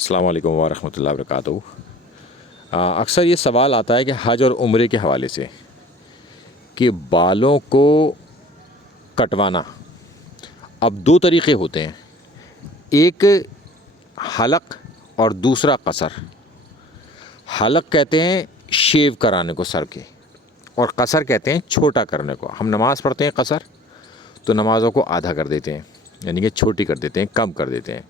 السلام علیکم ورحمۃ اللہ وبرکاتہ۔ اکثر یہ سوال آتا ہے کہ حج اور عمرے کے حوالے سے کہ بالوں کو کٹوانا اب دو طریقے ہوتے ہیں، ایک حلق اور دوسرا قصر۔ حلق کہتے ہیں شیو کرانے کو سر کے، اور قصر کہتے ہیں چھوٹا کرنے کو۔ ہم نماز پڑھتے ہیں قصر تو نمازوں کو آدھا کر دیتے ہیں، یعنی کہ چھوٹی کر دیتے ہیں، کم کر دیتے ہیں۔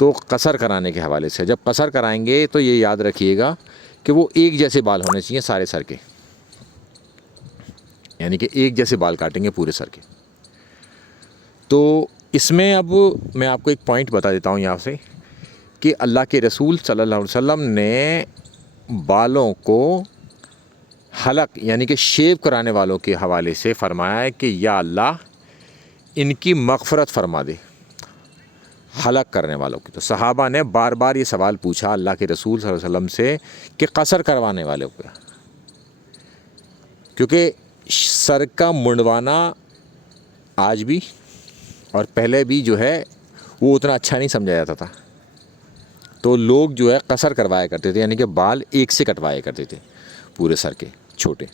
تو قصر کرانے کے حوالے سے جب قصر کرائیں گے تو یہ یاد رکھیے گا کہ وہ ایک جیسے بال ہونے چاہیے سارے سر کے، یعنی کہ ایک جیسے بال کاٹیں گے پورے سر کے۔ تو اس میں اب میں آپ کو ایک پوائنٹ بتا دیتا ہوں یہاں سے کہ اللہ کے رسول صلی اللہ علیہ وسلم نے بالوں کو حلق یعنی کہ شیو کرانے والوں کے حوالے سے فرمایا ہے کہ یا اللہ ان کی مغفرت فرما دے، حلق کرنے والوں کی۔ تو صحابہ نے بار بار یہ سوال پوچھا اللہ کے رسول صلی اللہ علیہ وسلم سے کہ قصر کروانے والوں کو، کیونکہ سر کا منڈوانا آج بھی اور پہلے بھی جو ہے وہ اتنا اچھا نہیں سمجھا جاتا تھا، تو لوگ جو ہے قصر کروایا کرتے تھے، یعنی کہ بال ایک سے کٹوایا کرتے تھے پورے سر کے چھوٹے۔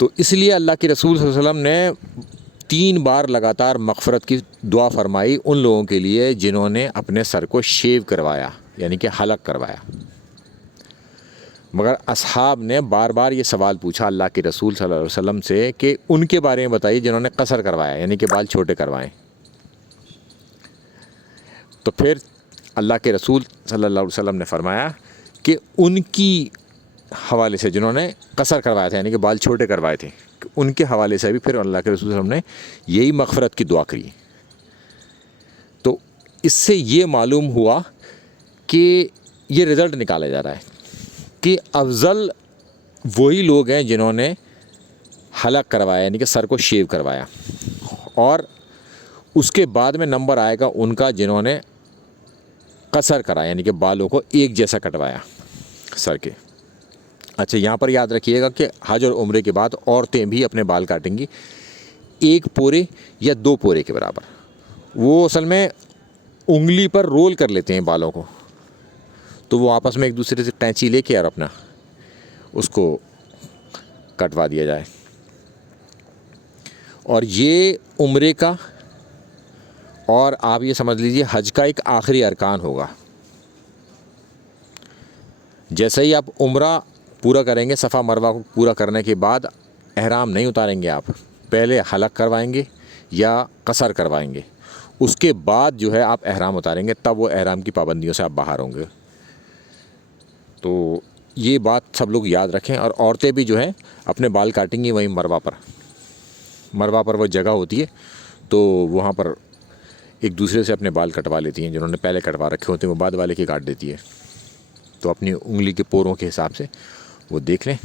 تو اس لیے اللہ کے رسول صلی اللہ علیہ وسلم نے 3 بار لگاتار مغفرت کی دعا فرمائی ان لوگوں کے لیے جنہوں نے اپنے سر کو شیو کروایا، یعنی کہ حلق کروایا۔ مگر اصحاب نے بار بار یہ سوال پوچھا اللہ کے رسول صلی اللہ علیہ وسلم سے کہ ان کے بارے میں بتائیے جنہوں نے قصر کروایا، یعنی کہ بال چھوٹے کروائیں۔ تو پھر اللہ کے رسول صلی اللہ علیہ وسلم نے فرمایا کہ ان کی حوالے سے جنہوں نے قصر کروایا تھا، یعنی کہ بال چھوٹے کروائے تھے، ان کے حوالے سے بھی پھر اللہ کے رسول صلی اللہ علیہ وسلم نے یہی مغفرت کی دعا کری۔ تو اس سے یہ معلوم ہوا کہ یہ رزلٹ نکالا جا رہا ہے کہ افضل وہی لوگ ہیں جنہوں نے حلق کروایا، یعنی کہ سر کو شیو کروایا، اور اس کے بعد میں نمبر آئے گا ان کا جنہوں نے قصر کرایا، یعنی کہ بالوں کو ایک جیسا کٹوایا سر کے۔ اچھا، یہاں پر یاد رکھیے گا کہ حج اور عمرے کے بعد عورتیں بھی اپنے بال کاٹیں گی 1 پورے یا 2 پورے کے برابر۔ وہ اصل میں انگلی پر رول کر لیتے ہیں بالوں کو، تو وہ آپس میں ایک دوسرے سے ٹینچی لے کے اور اپنا اس کو کٹوا دیا جائے۔ اور یہ عمرے کا اور آپ یہ سمجھ لیجیے حج کا ایک آخری ارکان ہوگا۔ جیسے ہی آپ عمرہ پورا کریں گے، صفا مروہ کو پورا کرنے کے بعد احرام نہیں اتاریں گے، آپ پہلے حلق کروائیں گے یا قصر کروائیں گے، اس کے بعد جو ہے آپ احرام اتاریں گے، تب وہ احرام کی پابندیوں سے آپ باہر ہوں گے۔ تو یہ بات سب لوگ یاد رکھیں۔ اور عورتیں بھی جو ہیں اپنے بال کاٹیں گی وہیں مروہ پر وہ جگہ ہوتی ہے، تو وہاں پر ایک دوسرے سے اپنے بال کٹوا لیتی ہیں، جنہوں نے پہلے کٹوا رکھے ہوتے ہیں وہ بعد والے کے کاٹ دیتی ہے۔ تو اپنی انگلی کے پوروں کے حساب سے وہ دیکھ لیں۔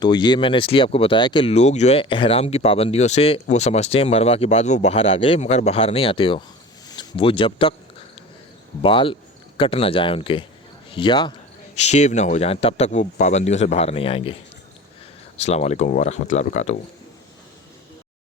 تو یہ میں نے اس لیے آپ کو بتایا کہ لوگ جو ہے احرام کی پابندیوں سے وہ سمجھتے ہیں مروہ کے بعد وہ باہر آ گئے، مگر باہر نہیں آتے وہ جب تک بال کٹ نہ جائیں ان کے یا شیو نہ ہو جائیں تب تک وہ پابندیوں سے باہر نہیں آئیں گے۔ السلام علیکم ورحمۃ اللہ وبرکاتہ۔